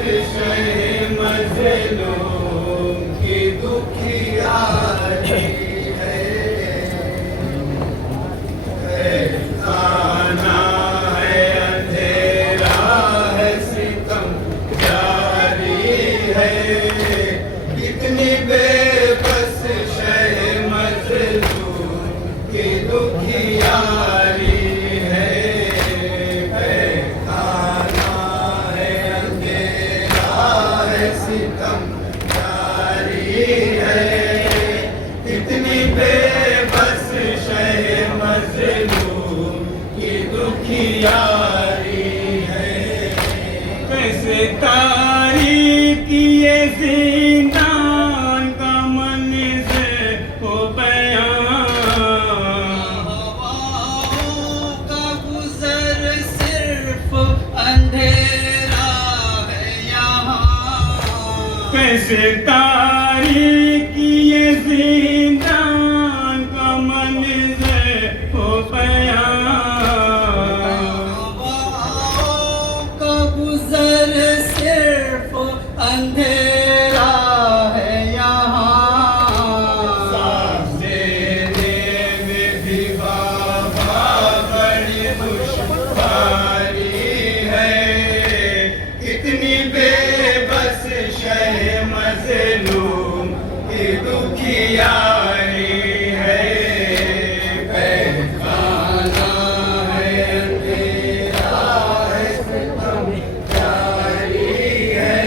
शह मजलूम की दुखियारी है खाना है अंधेरा है सितम जारी है कितनी बेबस शह मजलूम की दुखियारी सितम जारी है कितनी बेबस शह मजलूम की दुखियारी है कैसे तारीकी ये ज़िंदान का मंज़र हो बयां हवाओं का गुज़र सिर्फ अंधेरा है यहाँ कैसे तारीकी ये ज़िंदान का मंज़र हो बयां हवाओं का गुज़र सिर्फ अंधेरा है यहाँ सांस लेने में भी बाबा बड़ी दुश्वारी है कितनी बेबस शह मजलूम की दुखियारी है पैखाना है अंधेरा है सितम जारी है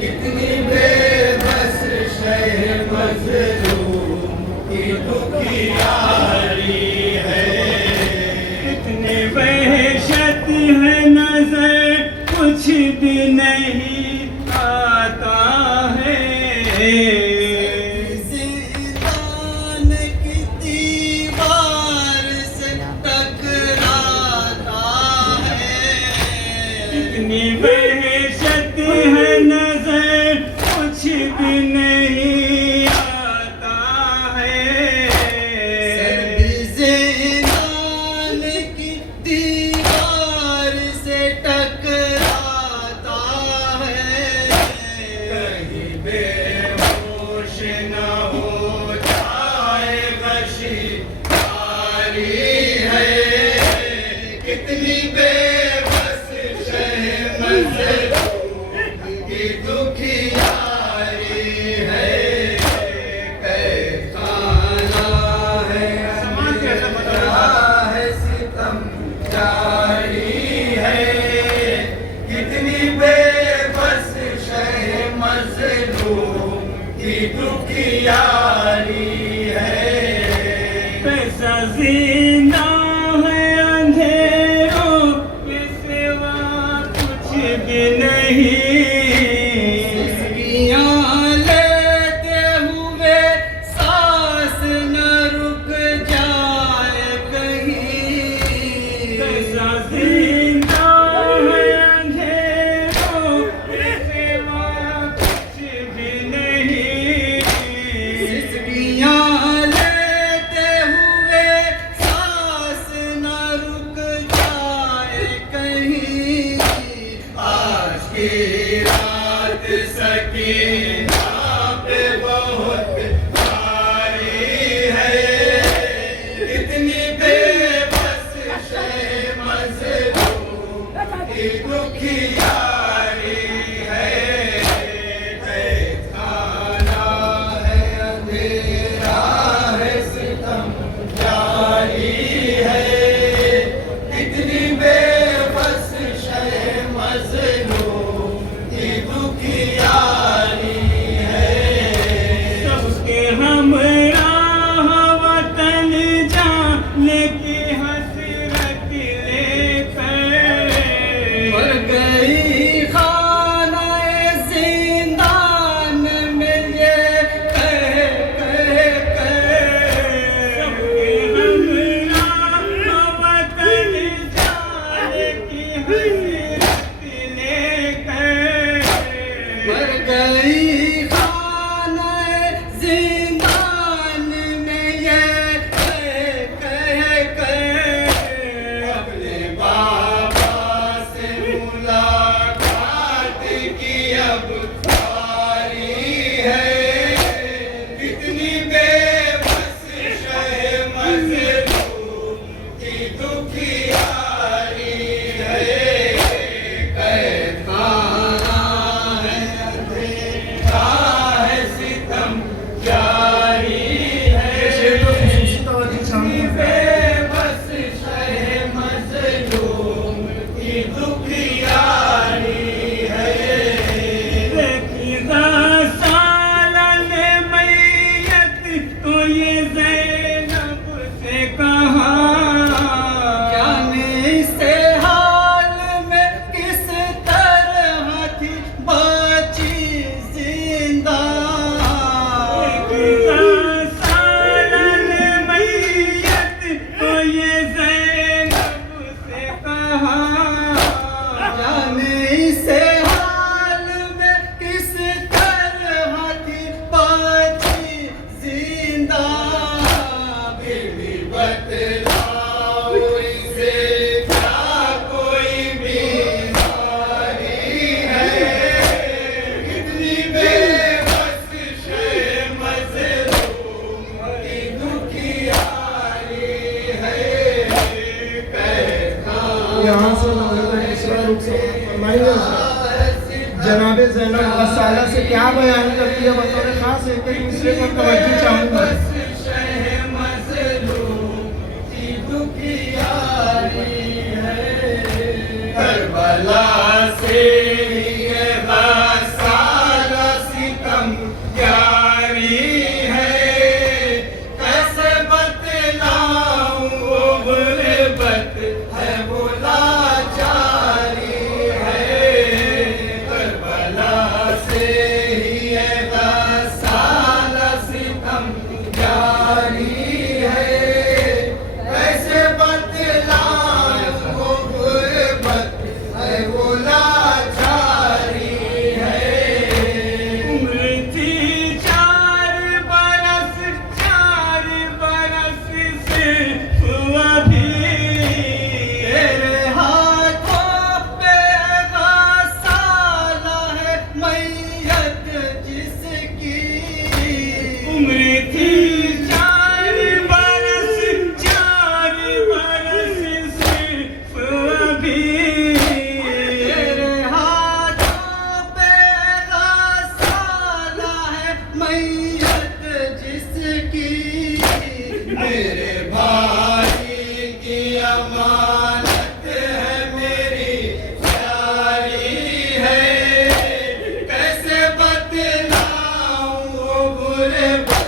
कितनी बेबस शह मजलूम की दुखियारी है कितनी वहशत है नजर कुछ भी नहीं आता है ज़िंदान की दीवार से टकराता है कितनी वहशत है नजर कुछ भी नहीं आता है ज़िंदान की दीवार से टकराता है कहीं बेहोश न हो जाए गशीदारी है कितनी बेबस शह मजलूम की दुखियारी है पैखाना है अंधेरा है सितम जारी है कितनी बेबस शह मजलूम की दुखियारी है पैसा जिंदा है अंधेरों के सिवा कुछ भी नहीं सिसकियाँ लेते हुए सांस न रुक जाए कहीं पैसा जिंदा है अंधेरों के सिवा कुछ भी नहीं सिसकियाँ लेते हुए सांस न रुक जाए कहीं आज की रात सकीना पे बहुत भारी है कितनी बेबस शह मजलूम की दुखियारी है पैखाना है अंधेरा है सितम जारी है कितनी बेबस शह मजलूम की जनाब ज़ैनब गसाला से क्या बयान करती है बतौर खास एक एक मिसरे पर तवज्जो चाहूँगा। करबला से ये गसाला सितम जारी है, कैसे बतलाऊं वो गुर्बत है वो लाचारी है। करबला से ये गसाला सितम जारी है, कैसे बतलाऊं वो गुर्बत है वो लाचारी है। उम्र थी 4 बरस से अभी तेरे हाथों पे गसाला है मैयत जिसकी। उम्र थी 4 बरस से अभी तेरे हाथों पे गसाला है मैयत जिसकी। मेरे भाई की अमानत है मेरी प्यारी है, कैसे बतलाऊं वो गुर्बत